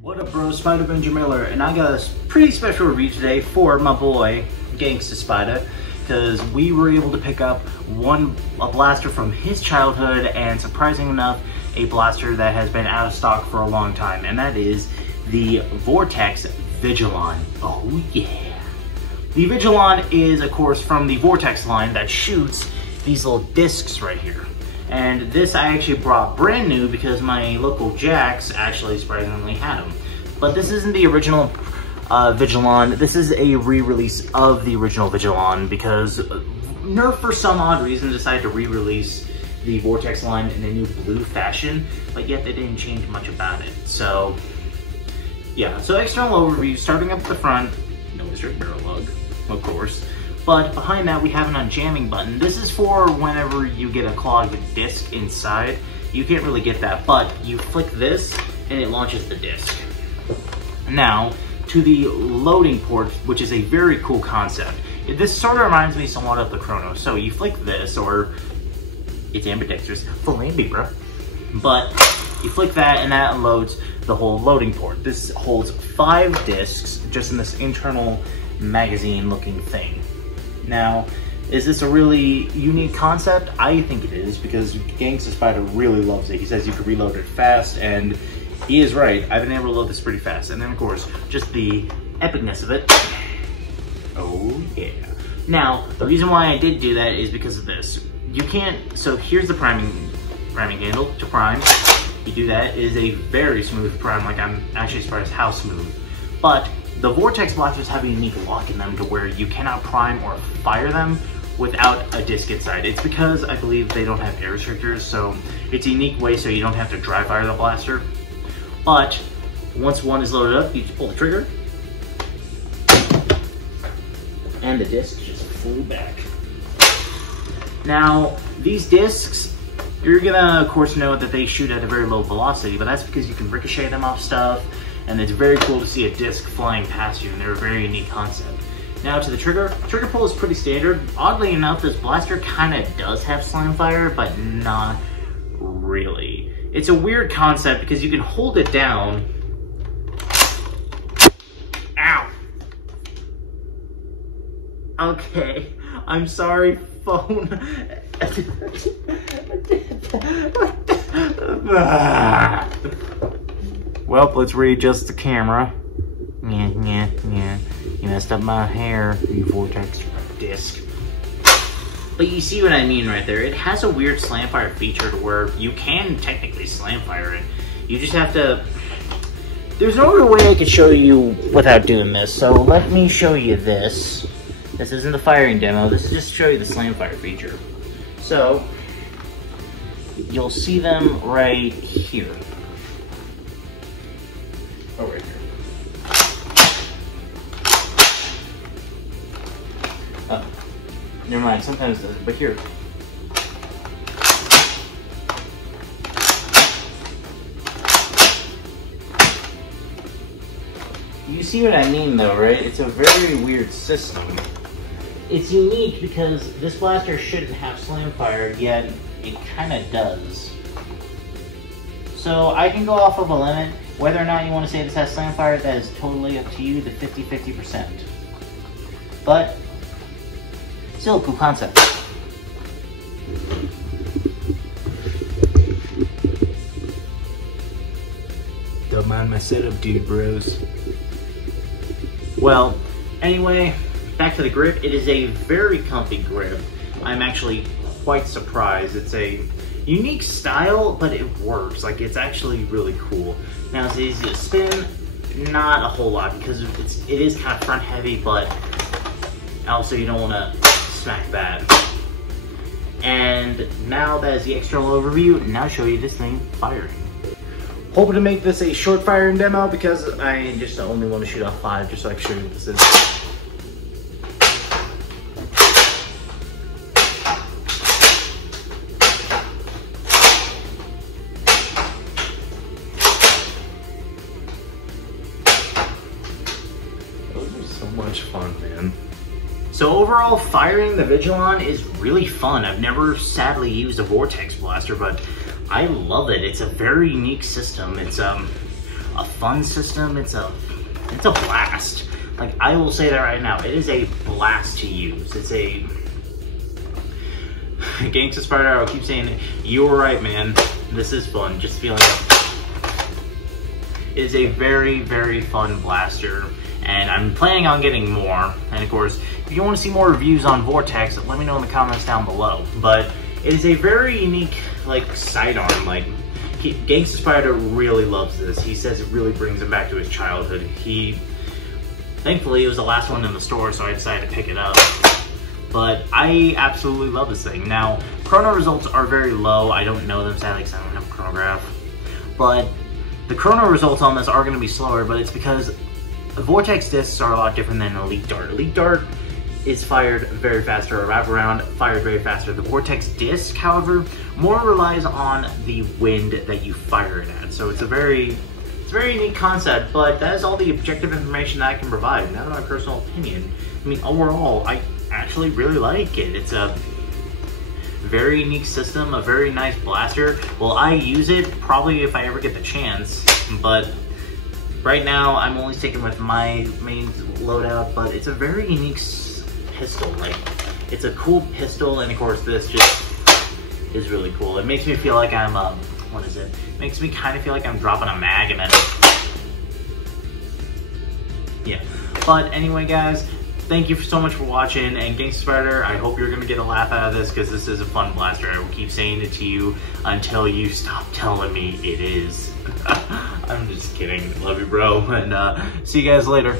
What up, bro? Spider-Man Miller, and I got a pretty special review today for my boy Gangsta Spider, because we were able to pick up a blaster from his childhood, and surprising enough, a blaster that has been out of stock for a long time, and that is the Vortex Vigilon. Oh yeah! The Vigilon is, of course, from the Vortex line that shoots these little discs right here. And this I actually brought brand new because my local Jax actually surprisingly had them. But this isn't the original Vigilon. This is a re-release of the original Vigilon because Nerf, for some odd reason, decided to re-release the Vortex line in a new blue fashion, but yet they didn't change much about it. So, yeah. So external overview, starting up at the front, no restrict barrel lug, of course. But behind that, we have an unjamming button. This is for whenever you get a clogged disc inside. You can't really get that, but you flick this and it launches the disc. Now, to the loading port, which is a very cool concept. This sort of reminds me somewhat of the Chrono. So you flick this, or it's ambidextrous, Philambi, bro. But you flick that and that unloads the whole loading port. This holds 5 discs just in this internal magazine looking thing. Now, is this a really unique concept? I think it is, because Gangsta Spider really loves it. He says you can reload it fast, and he is right. I've been able to load this pretty fast. And then, of course, just the epicness of it. Oh, yeah. Now, the reason why I did do that is because of this. You can't, so here's the priming handle to prime. You do that. It is a very smooth prime, like I'm actually surprised how smooth. But the Vortex blasters have a unique lock in them to where you cannot prime or fire them without a disc inside. It's because I believe they don't have air restrictors, so it's a unique way so you don't have to dry fire the blaster. But once one is loaded up, you just pull the trigger, and the disc just flew back. Now, these discs, you're gonna, of course, know that they shoot at a very low velocity, but that's because you can ricochet them off stuff. And it's very cool to see a disc flying past you, and they're a very unique concept. Now to the trigger. Trigger pull is pretty standard. Oddly enough, this blaster kind of does have Sling Fire, but not really. It's a weird concept because you can hold it down. Ow! Okay, I'm sorry, phone. Well, let's readjust the camera. Yeah. You messed up my hair, you Vortex disc. But you see what I mean right there. It has a weird slam fire feature to where you can technically slam fire it. You just have to... There's no other way I could show you without doing this. So let me show you this. This isn't the firing demo. This is just to show you the slam fire feature. So, you'll see them right here. Oh, right here. Oh, never mind. Sometimes it doesn't, but here. You see what I mean, though, right? It's a very weird system. It's unique because this blaster shouldn't have slam fire, yet it kind of does. So I can go off of a limit. Whether or not you want to say this has slam fire, that is totally up to you, the 50-50%. But, still a cool concept. Don't mind my setup, dude, bros. Well, anyway, back to the grip. It is a very comfy grip. I'm actually quite surprised. It's a unique style, but it works. Like, it's actually really cool. Now, it's easy to spin, not a whole lot, because it is kind of front heavy, but also you don't want to smack that. And now that is the external overview, now I'll show you this thing firing. Hoping to make this a short firing demo because I just only want to shoot off 5 just so I can show you what this is. So much fun, man. So overall, firing the Vigilon is really fun. I've never sadly used a Vortex blaster, but I love it. It's a very unique system. It's a fun system. It's a blast. Like, I will say that right now, it is a blast to use. It's a Gangsta Spider. I'll keep saying it. You were right, man. This is fun. Just feeling it is a very, very fun blaster, and I'm planning on getting more. And of course, if you want to see more reviews on Vortex, let me know in the comments down below. But it is a very unique, like, sidearm. Like, Gangsta Spider really loves this. He says it really brings him back to his childhood. Thankfully, it was the last one in the store, so I decided to pick it up. But I absolutely love this thing. Now, chrono results are very low. I don't know them, sadly, because I don't have a chronograph. But the chrono results on this are going to be slower, but it's because the Vortex discs are a lot different than Elite Dart. Elite Dart is fired very fast, or a wraparound fired very faster. The Vortex disc, however, more relies on the wind that you fire it at. So it's a very unique concept, but that is all the objective information that I can provide. That's my personal opinion. I mean, overall, I actually really like it. It's a very unique system, a very nice blaster. Well, I use it probably if I ever get the chance, but right now I'm only sticking with my main loadout, but it's a very unique pistol. Like, it's a cool pistol, and of course this just is really cool. It makes me feel like I'm, what is it? It makes me kind of feel like I'm dropping a mag and then, yeah. But anyway, guys, thank you so much for watching, and Gangsta Spider, I hope you're gonna get a laugh out of this, because this is a fun blaster. I will keep saying it to you until you stop telling me it is. I'm just kidding. Love you, bro, and see you guys later.